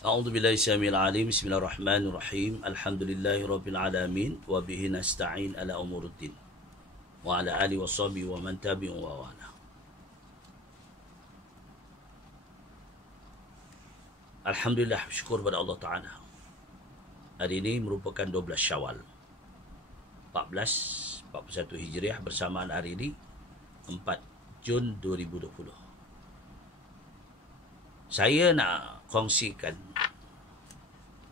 A'udzu billahi syamil alim. Bismillahirrahmanirrahim. Alhamdulillahirabbil alamin wa bihi nasta'in ala umuruddin. Wa ala alihi washabihi wa man tabi'u wa wala. Alhamdulillah, syukur pada Allah Taala. Hari ini merupakan 12 Syawal 41 Hijriah, bersamaan hari ini 4 Jun 2020. Saya nak kongsikan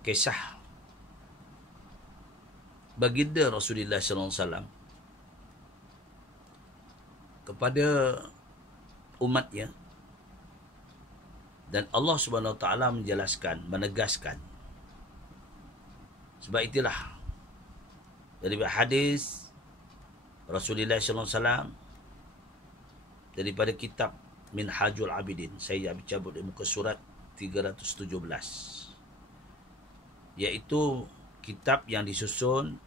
kisah baginda Rasulullah sallallahu alaihi wasallam kepada umatnya, dan Allah Subhanahu wa taala menjelaskan, menegaskan. Sebab itulah dari hadis Rasulullah sallallahu alaihi wasallam daripada kitab Minhajul Abidin, saya cabut di muka surat 317, iaitu kitab yang disusun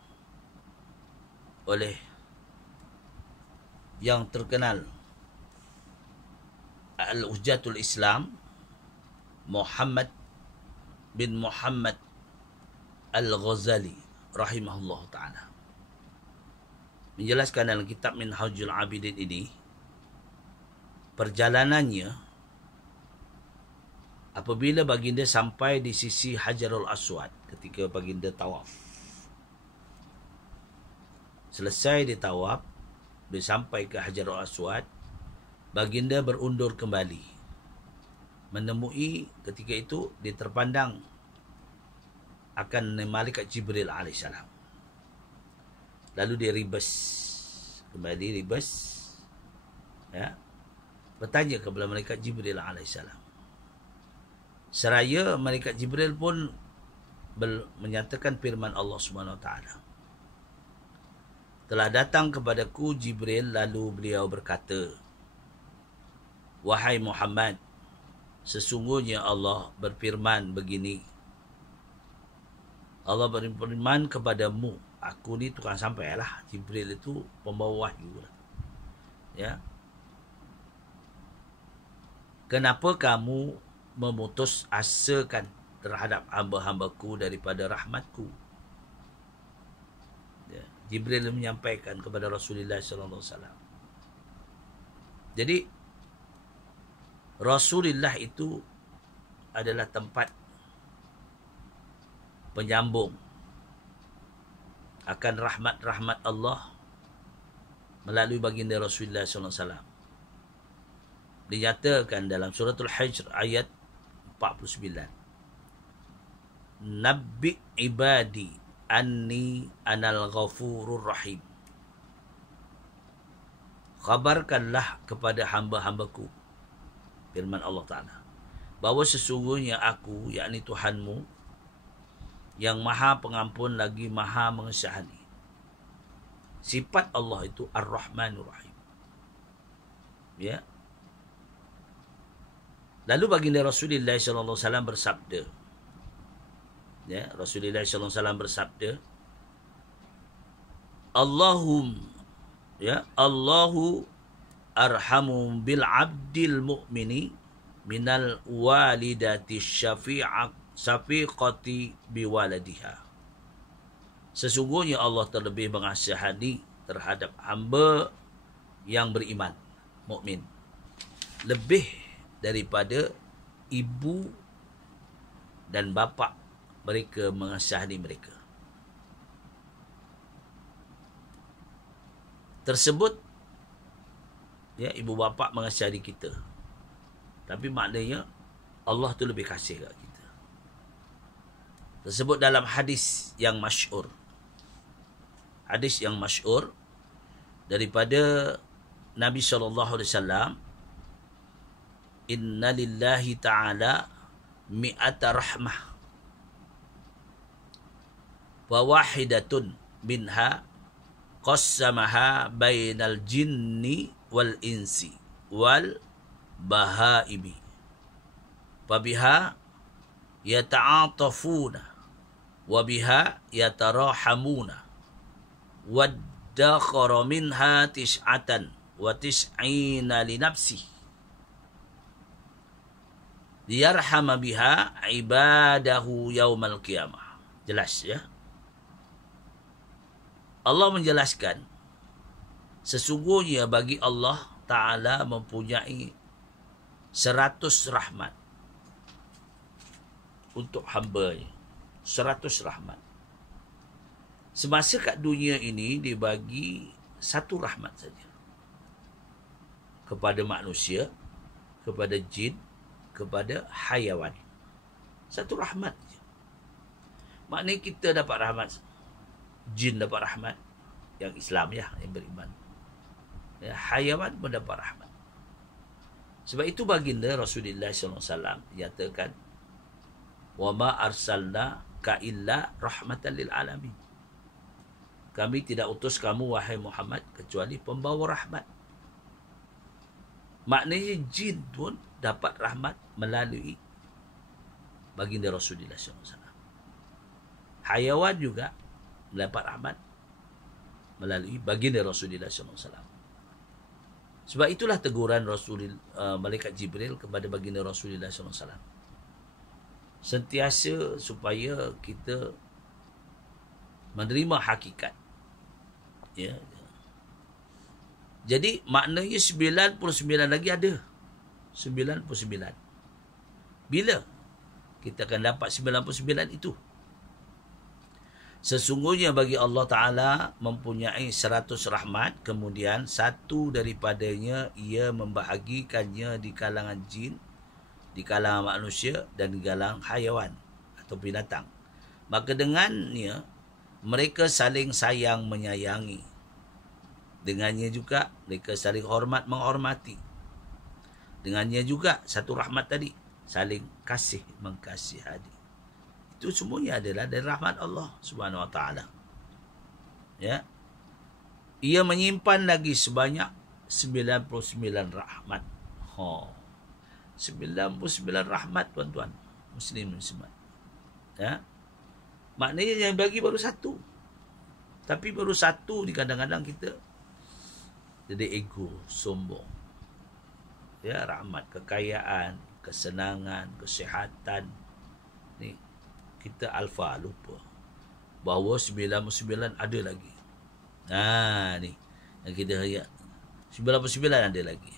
oleh yang terkenal Al-Hujjatul Islam Muhammad bin Muhammad Al-Ghazali rahimahullah ta'ala. Menjelaskan dalam kitab Minhajul Abidin ini, perjalanannya apabila baginda sampai di sisi Hajarul Aswad ketika baginda tawaf. Selesai di tawaf, bila sampai ke Hajarul Aswad, baginda berundur kembali. Menemui ketika itu dia terpandang akan malaikat Jibril alaihissalam. Lalu dia ribas, kembali ribas, ya, bertanya kepada malaikat Jibril alaihissalam. Seraya malaikat Jibril pun menyatakan firman Allah Subhanahu wa taala. Telah datang kepadaku Jibril, lalu beliau berkata, wahai Muhammad, sesungguhnya Allah berfirman begini. Allah berfirman kepadamu. Aku ni tukang sampai lah. Jibril itu pembawa wahyu lah. Ya. Kenapa kamu memutus asakan terhadap hamba-hambaku daripada rahmatku? Ya. Jibril menyampaikan kepada Rasulullah SAW. Jadi Rasulullah itu adalah tempat penyambung akan rahmat-rahmat Allah melalui baginda Rasulullah SAW. Dinyatakan dalam suratul Hijr ayat 49. Nabbi ibadi anni anal ghafurur rahim. Khabarkanlah kepada hamba-hambaku, firman Allah Ta'ala, bahawa sesungguhnya aku, yakni Tuhanmu, yang maha pengampun lagi maha mengesahani. Sifat Allah itu Ar-Rahmanur Rahim. Ya. Lalu baginda Rasulullah SAW bersabda, ya, Rasulullah SAW bersabda, Allahu arhamu bil abdil mu'mini minal walidati syafiqati biwaladiha. Sesungguhnya Allah terlebih mengasihani terhadap hamba yang beriman, mukmin, lebih daripada ibu dan bapa mereka mengasihani mereka. Tersebut, ya, ibu bapa mengasihani kita, tapi maknanya Allah tu lebih kasih kat kita. Tersebut dalam hadis yang masyhur. Hadis yang masyhur daripada Nabi SAW. Inna lillahi ta'ala mi'ata rahmah wa wahidatun minha qassamaha bainal jinni wal insi wal bahaimi fabiha yata'atafuna wa biha yatarahamuna waddakhara minha tis'atan wa tis'ina li nafsihi. liyarhama biha ibadahu yaumal qiyamah. Jelas ya. Allah menjelaskan sesungguhnya bagi Allah Ta'ala mempunyai 100 rahmat untuk hamba-Nya. 100 rahmat. Semasa kat dunia ini dibagi satu rahmat saja. Kepada manusia, kepada jin, kepada hayawan. Satu rahmat saja. Maknanya kita dapat rahmat. Jin dapat rahmat. Yang Islam ya, yang beriman. Ya, hayawan pun dapat rahmat. Sebab itu baginda Rasulullah SAW nyatakan, wa ma arsalna ka illa rahmatan lil alamin. Kami tidak utus kamu wahai Muhammad kecuali pembawa rahmat. Maknanya jin pun dapat rahmat melalui baginda Rasulullah SAW. Hayawan juga mendapat rahmat melalui baginda Rasulullah SAW. Sebab itulah teguran Malaikat Jibril kepada baginda Rasulullah SAW. Sentiasa supaya kita menerima hakikat. Ya. Jadi maknanya 99 lagi ada. 99. Bila kita akan dapat 99 itu? Sesungguhnya bagi Allah Ta'ala mempunyai 100 rahmat, kemudian satu daripadanya ia membahagikannya di kalangan jin, di kalangan manusia dan di kalangan hayawan atau binatang. Maka dengannya mereka saling sayang menyayangi. Dengannya juga mereka saling hormat menghormati. Dengannya juga satu rahmat tadi, saling kasih mengkasihani. Itu semuanya adalah dari rahmat Allah Subhanahu Wa Taala. Ya. Ia menyimpan lagi sebanyak 99 rahmat. 99 rahmat tuan-tuan muslim muslimat. Ya. Maknanya yang bagi baru satu. Tapi baru satu ni kadang-kadang kita jadi ego, sombong. Ya, rahmat, kekayaan, kesenangan, kesihatan. Ni kita alfa lupa bahawa 99 ada lagi. Ni yang kita lihat 99 ada lagi,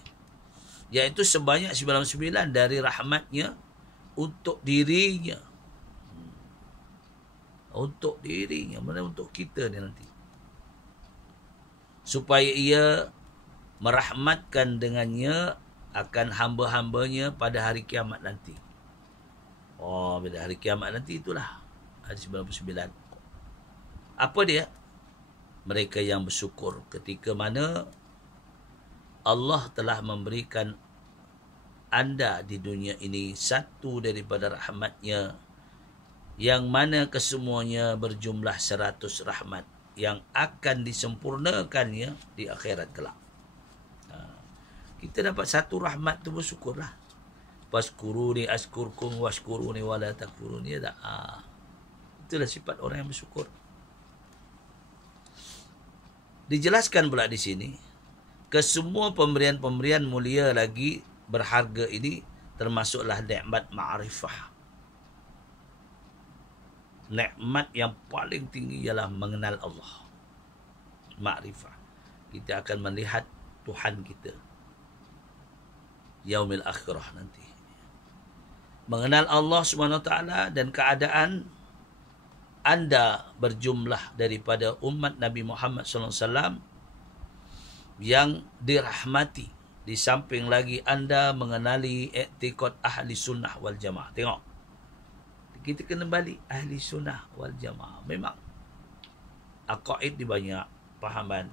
iaitu sebanyak 99 dari rahmatnya untuk dirinya. Untuk dirinya, mana untuk kita ni nanti, supaya ia merahmatkan dengannya akan hamba-hambanya pada hari kiamat nanti. Bila hari kiamat nanti itulah hari 99. Apa dia? Mereka yang bersyukur ketika mana Allah telah memberikan anda di dunia ini satu daripada rahmatnya, yang mana kesemuanya berjumlah 100 rahmat yang akan disempurnakannya di akhirat kelak. Kita dapat satu rahmat tu, bersyukurlah. Waskuruni askurkum waskuruni wala takfuruni. Itulah sifat orang yang bersyukur. Dijelaskan pula di sini, kesemua pemberian-pemberian mulia lagi berharga ini termasuklah nikmat ma'rifah. Nikmat yang paling tinggi ialah mengenal Allah. Ma'rifah. Kita akan melihat Tuhan kita yaumil akhirah nanti. Mengenal Allah Subhanahu Wa Taala dan keadaan anda berjumlah daripada umat Nabi Muhammad SAW yang dirahmati. Di samping lagi anda mengenali i'tiqad ahli sunnah wal jamaah. Tengok, kita kena balik ahli sunnah wal jamaah. Memang aqaid di banyak fahaman,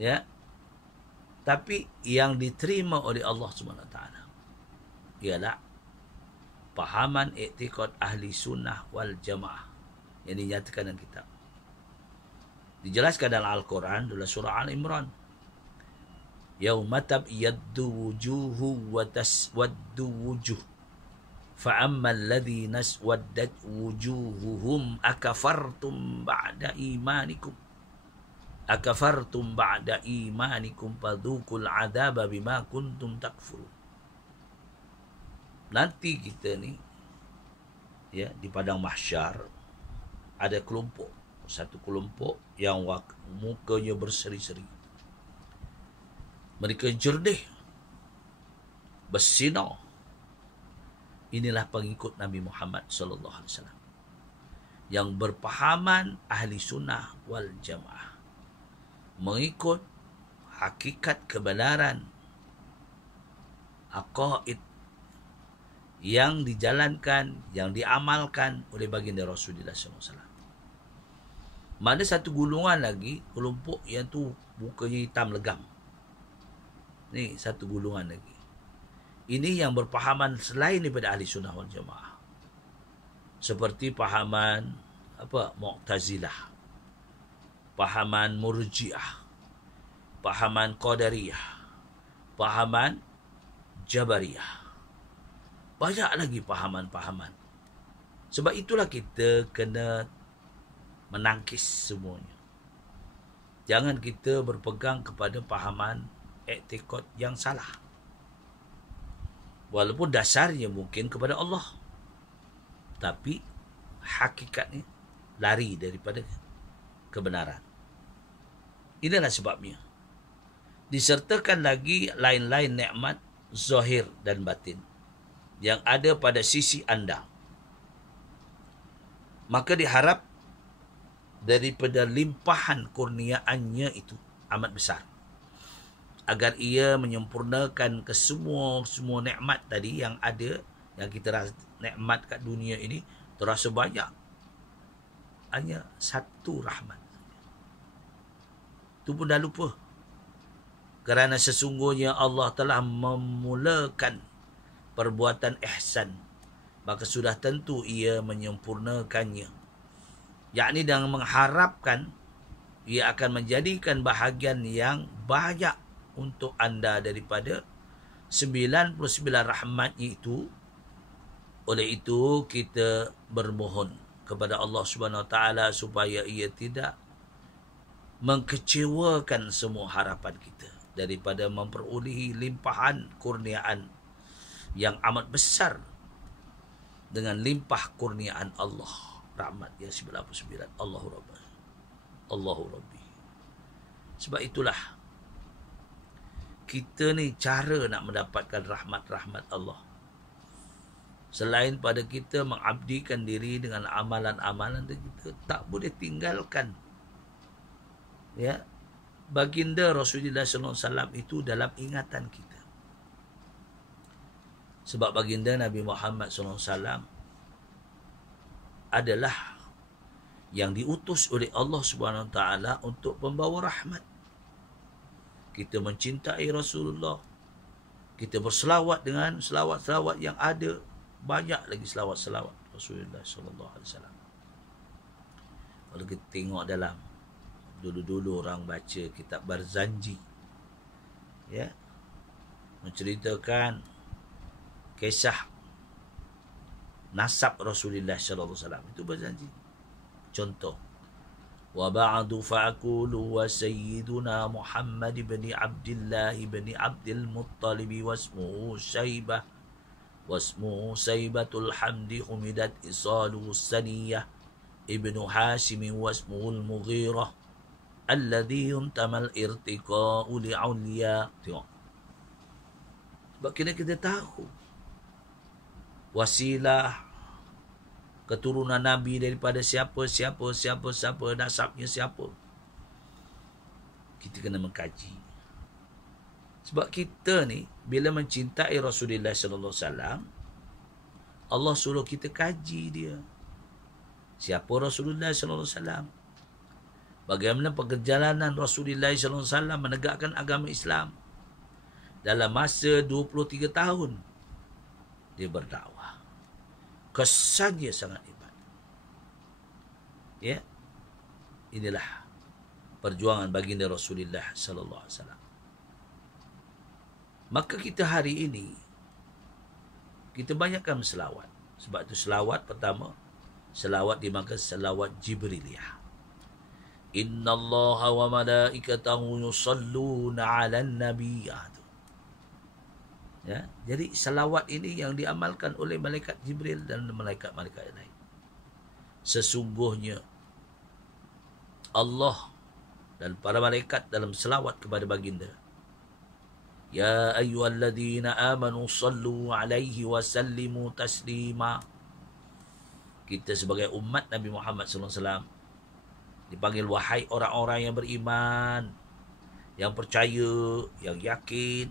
ya, tapi yang diterima oleh Allah Subhanahu Wa Taala ialah fahaman i'tiqad ahli sunnah wal jamaah yang dinyatakan dalam kitab. Dijelaskan dalam Al-Quran dalam surah Al-Imran, yauma tabyaddu wujuhu wa taswaddu wujuh fa ammal ladzina aswaddat wujuhuhum akafartum ba'da imanikum fadzuqul adzaba bima kuntum takfurun. nanti kita ni, ya, di padang mahsyar ada kelompok, satu kelompok yang mukanya berseri-seri, mereka jernih, bersinar. Inilah pengikut Nabi Muhammad sallallahu alaihi wasallam yang berpahaman ahli sunnah wal jamaah, mengikut hakikat kebenaran aqaid yang dijalankan, yang diamalkan oleh baginda Rasulullah sallallahu alaihi wasallam. Mana satu golongan lagi, kelompok yang tu mukanya hitam legam. Ni satu golongan lagi. Ini yang berpahaman selain daripada ahli sunnah wal jamaah. Seperti pahaman Mu'tazilah, pahaman Murji'ah, pahaman Qadariyah, pahaman Jabariyah. Banyak lagi pahaman-pahaman. Sebab itulah kita kena menangkis semuanya. Jangan kita berpegang kepada pahaman i'tiqad yang salah. Walaupun dasarnya mungkin kepada Allah, tapi hakikatnya lari daripada kebenaran. Inilah sebabnya. Disertakan lagi lain-lain nikmat zahir dan batin yang ada pada sisi anda. Maka diharap daripada limpahan kurniaannya itu amat besar, agar ia menyempurnakan ke semua nikmat tadi yang ada, yang kita rasa nikmat kat dunia ini terasa banyak. Hanya satu rahmat. Itu pun dah lupa. Kerana sesungguhnya Allah telah memulakan perbuatan ihsan, maka sudah tentu ia menyempurnakannya. Yakni dengan mengharapkan ia akan menjadikan bahagian yang banyak untuk anda daripada 99 rahmatnya itu. Oleh itu kita bermohon kepada Allah Subhanahu Wa Taala supaya ia tidak mengkecewakan semua harapan kita daripada memperolehi limpahan kurniaan yang amat besar dengan limpah kurniaan Allah, rahmat yang 99. Allahu Rabbi. Sebab itulah kita ni cara nak mendapatkan rahmat-rahmat Allah, selain pada kita mengabdikan diri dengan amalan-amalan, kita tak boleh tinggalkan, ya, baginda Rasulullah sallallahu alaihi wasallam itu dalam ingatan kita. Sebab baginda Nabi Muhammad sallallahu alaihi wasallam adalah yang diutus oleh Allah Subhanahu Wa Taala untuk membawa rahmat. Kita mencintai Rasulullah, kita berselawat dengan selawat-selawat yang ada, banyak lagi selawat-selawat Rasulullah sallallahu alaihi wasallam. Kalau kita tengok dalam dulu-dulu orang baca kitab Barzanji, ya, menceritakan kisah nasab Rasulullah sallallahu alaihi wasallam, itu Barzanji. Contoh, wa ba'du fa'qulu wa sayyiduna Muhammad ibn Abdullah ibn Abdul Muttalib wasmuhu Syaibah wasmuhu Saibatul Hamdi humidat isalu saniyah ibnu Hashim wasmuhu al-Mughirah alladhi yuntamal irtiqa'u li'ulya. Tengok, sebab kita tahu wasilah keturunan Nabi daripada siapa, nasabnya siapa. Kita kena mengkaji. Sebab kita ni bila mencintai Rasulullah sallallahu alaihi wasallam, Allah suruh kita kaji dia. Siapa Rasulullah sallallahu alaihi wasallam? Bagaimana perjalanan Rasulullah sallallahu alaihi wasallam menegakkan agama Islam dalam masa 23 tahun dia berdakwah. Kesannya sangat hebat. Ya. Inilah perjuangan baginda Rasulullah sallallahu alaihi wasallam. Maka kita hari ini kita banyakkan selawat. Sebab itu selawat pertama, selawat dimakan selawat Jibriliyah. Innallaha wa malaikatahu yusalluna 'alan nabiy. Ya, jadi salawat ini yang diamalkan oleh malaikat Jibril dan malaikat-malaikat yang lain. Sesungguhnya Allah dan para malaikat dalam selawat kepada baginda. Ya ayyuhalladzina amanu sallu alaihi wa sallimu taslima. Kita sebagai umat Nabi Muhammad SAW dipanggil wahai orang-orang yang beriman, yang percaya, yang yakin.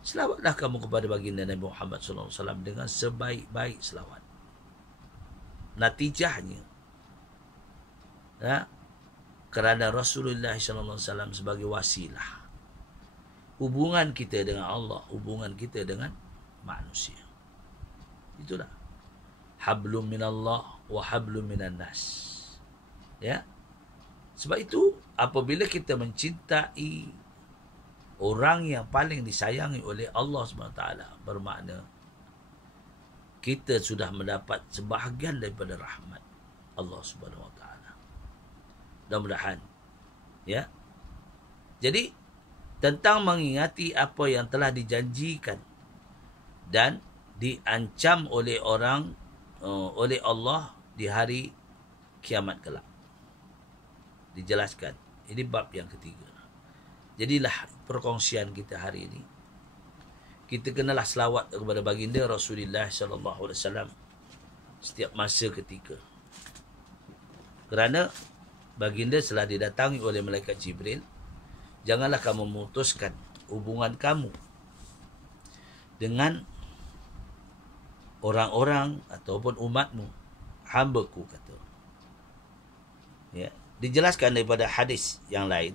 Selawatlah kamu kepada baginda Nabi Muhammad SAW dengan sebaik-baik selawat. Natijahnya, ya, kerana Rasulullah SAW sebagai wasilah, hubungan kita dengan Allah, hubungan kita dengan manusia. Itulah. Hablum minallah wa hablum minan nas. Ya. Sebab itu, apabila kita mencintai orang yang paling disayangi oleh Allah SWT, bermakna kita sudah mendapat sebahagian daripada rahmat Allah SWT. Mudah-mudahan. Ya. Jadi, tentang mengingati apa yang telah dijanjikan dan diancam oleh oleh Allah di hari kiamat kelak. Dijelaskan. Ini bab yang ketiga. Jadilah perkongsian kita hari ini. Kita kenalah selawat kepada baginda Rasulullah SAW setiap masa ketika. Kerana baginda telah didatangi oleh malaikat Jibril. Janganlah kamu memutuskan hubungan kamu dengan orang-orang ataupun umatmu, hamba-Ku, kata. Ya, dijelaskan daripada hadis yang lain.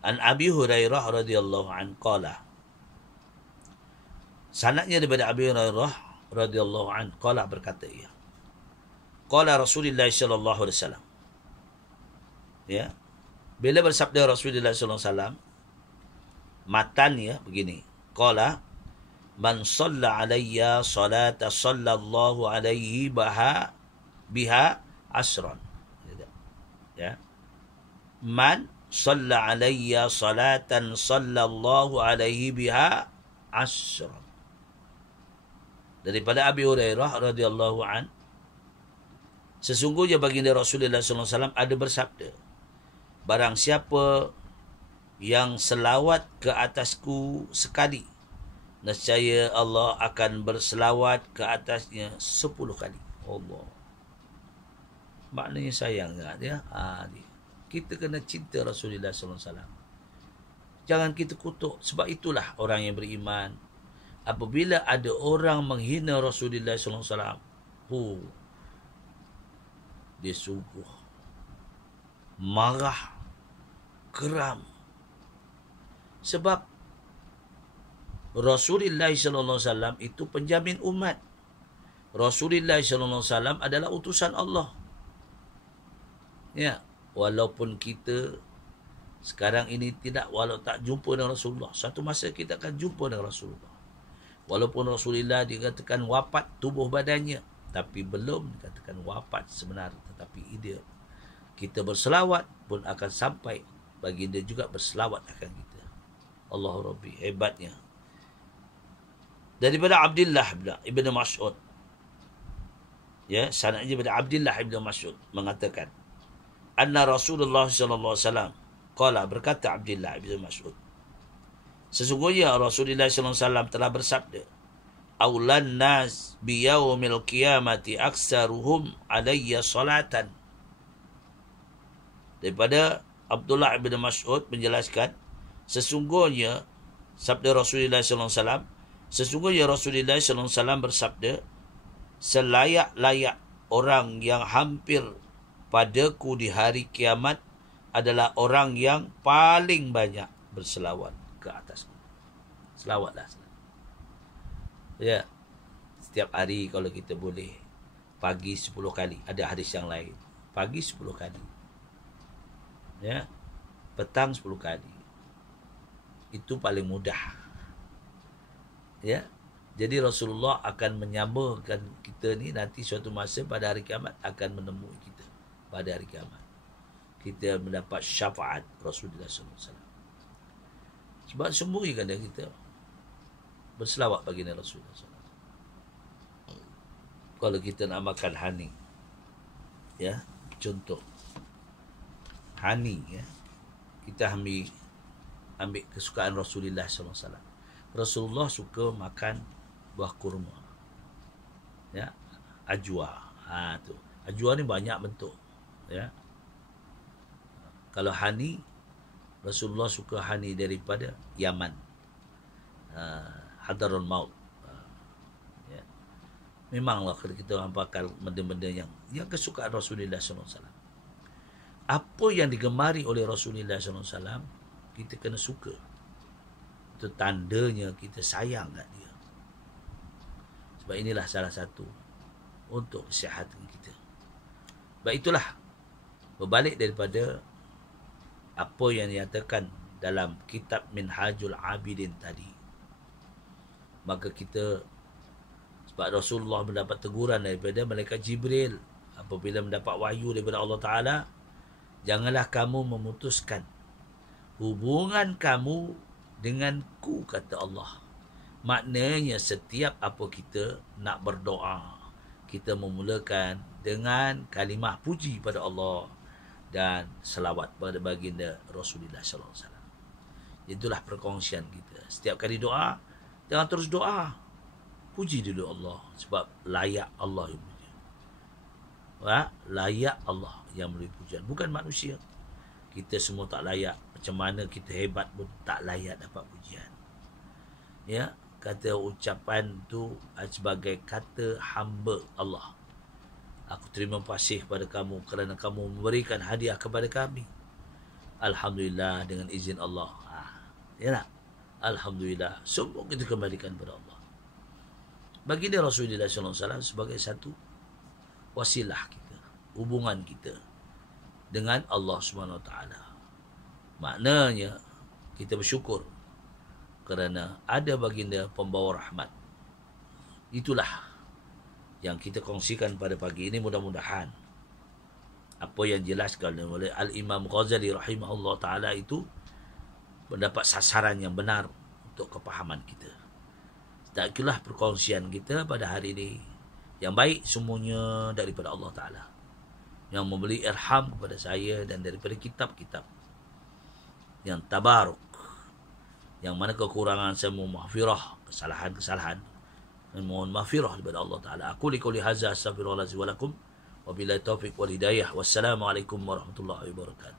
An Abi Hurairah radhiyallahu an qala. Sanadnya daripada Abi Hurairah radhiyallahu an qala, berkata ia. Qala Rasulullah sallallahu alaihi wasallam. Ya. Bila bersabda Rasulullah sallallahu alaihi wasallam, matannya begini. Qala man shalla alayya salata sallallahu alaihi biha asran. Ya. Man shalla alayya salatan sallallahu alaihi biha asran. Daripada Abi Hurairah radhiyallahu an, sesungguhnya baginda Rasulullah SAW ada bersabda, barang siapa yang selawat ke atasku sekali, nescaya Allah akan berselawat ke atasnya 10 kali. Allah. Maknanya sayang tak dia? Kita kena cinta Rasulullah SAW. Jangan kita kutuk. Sebab itulah orang yang beriman, apabila ada orang menghina Rasulullah SAW, dia sungguh marah, geram. Sebab Rasulullah SAW itu penjamin umat. Rasulullah SAW adalah utusan Allah. Ya, walaupun kita sekarang ini walau tak jumpa dengan Rasulullah, satu masa kita akan jumpa dengan Rasulullah. Walaupun Rasulullah dikatakan wafat tubuh badannya, tapi belum dikatakan wafat sebenar, tetapi ide kita berselawat pun akan sampai baginda juga berselawat akan kita. Allahu Rabbi, hebatnya. Daripada Abdullah ibn Mas'ud, ya, sanadnya daripada Abdullah ibn Mas'ud mengatakan, anna Rasulullah sallallahu alaihi wasallam qala, berkata Abdullah ibn Mas'ud, sesungguhnya Rasulullah sallallahu alaihi wasallam telah bersabda, aulan nas biyaumil qiyamati aksaruhum alayya salatan. Daripada Abdullah bin Mas'ud menjelaskan, sesungguhnya sabda Rasulullah sallallahu alaihi wasallam, sesungguhnya Rasulullah sallallahu alaihi wasallam bersabda, selayak-layak orang yang hampir padaku di hari kiamat adalah orang yang paling banyak berselawat ke atasku. Selawatlah. Ya. Setiap hari kalau kita boleh, pagi 10 kali. Ada hadis yang lain. Pagi 10 kali. Ya. Petang 10 kali. Itu paling mudah. Ya. Jadi Rasulullah akan menyamakan kita ni nanti suatu masa pada hari kiamat akan menemui kita pada hari kiamat. Kita mendapat syafaat Rasulullah SAW. Sebab sembunyikan dari kita. berselawat baginda Rasulullah SAW. Kalau kita nak makan honey, ya, contoh honey, ya, kita ambil kesukaan Rasulullah SAW. Rasulullah suka makan buah kurma, ya, ajwa. Tu ajwa ni banyak bentuk, ya. Kalau honey, Rasulullah suka honey daripada Yaman, Hadarul Maut. Ya. Memanglah kalau kita pakai benda-benda yang kesukaan Rasulullah SAW. Apa yang digemari oleh Rasulullah SAW, kita kena suka. Itu tandanya kita sayang kat dia. Sebab inilah salah satu untuk kesihatan kita. Sebab itulah, berbalik daripada apa yang dinyatakan dalam kitab Minhajul Abidin tadi, maka kita, sebab Rasulullah mendapat teguran daripada malaikat Jibril apabila mendapat wahyu daripada Allah Ta'ala, janganlah kamu memutuskan hubungan kamu denganku, kata Allah. Maknanya setiap apa kita nak berdoa, kita memulakan dengan kalimah puji pada Allah dan selawat pada baginda Rasulullah SAW. Itulah perkongsian kita. Setiap kali doa, jangan terus doa, puji dulu Allah, sebab layak Allah yang puji. Layak Allah yang memberi pujian, bukan manusia. Kita semua tak layak. Macam mana kita hebat pun tak layak dapat pujian. Ya, kata ucapan tu sebagai kata hamba Allah. Aku terima kasih kepada kamu kerana kamu memberikan hadiah kepada kami. Alhamdulillah, dengan izin Allah. Ya tak? Alhamdulillah. Semua kita kembalikan kepada Allah. Baginda Rasulullah SAW sebagai satu wasilah kita, hubungan kita dengan Allah SWT. Maknanya kita bersyukur kerana ada baginda pembawa rahmat. Itulah yang kita kongsikan pada pagi ini. Mudah-mudahan apa yang dijelaskan oleh Al-Imam Ghazali rahimahullah ta'ala itu mendapat sasaran yang benar untuk kepahaman kita. Dan itulah perkongsian kita pada hari ini. Yang baik semuanya daripada Allah Ta'ala, yang memberi ilham kepada saya dan daripada kitab-kitab yang tabaruk, yang mana kekurangan saya mohon maghfirah, kesalahan-kesalahan, dan mohon maghfirah daripada Allah Ta'ala. Aku liqouli hadza astaghfirullahalazim wa lakum wa billahi taufiq wal hidayah. Wassalamualaikum warahmatullahi wabarakatuh.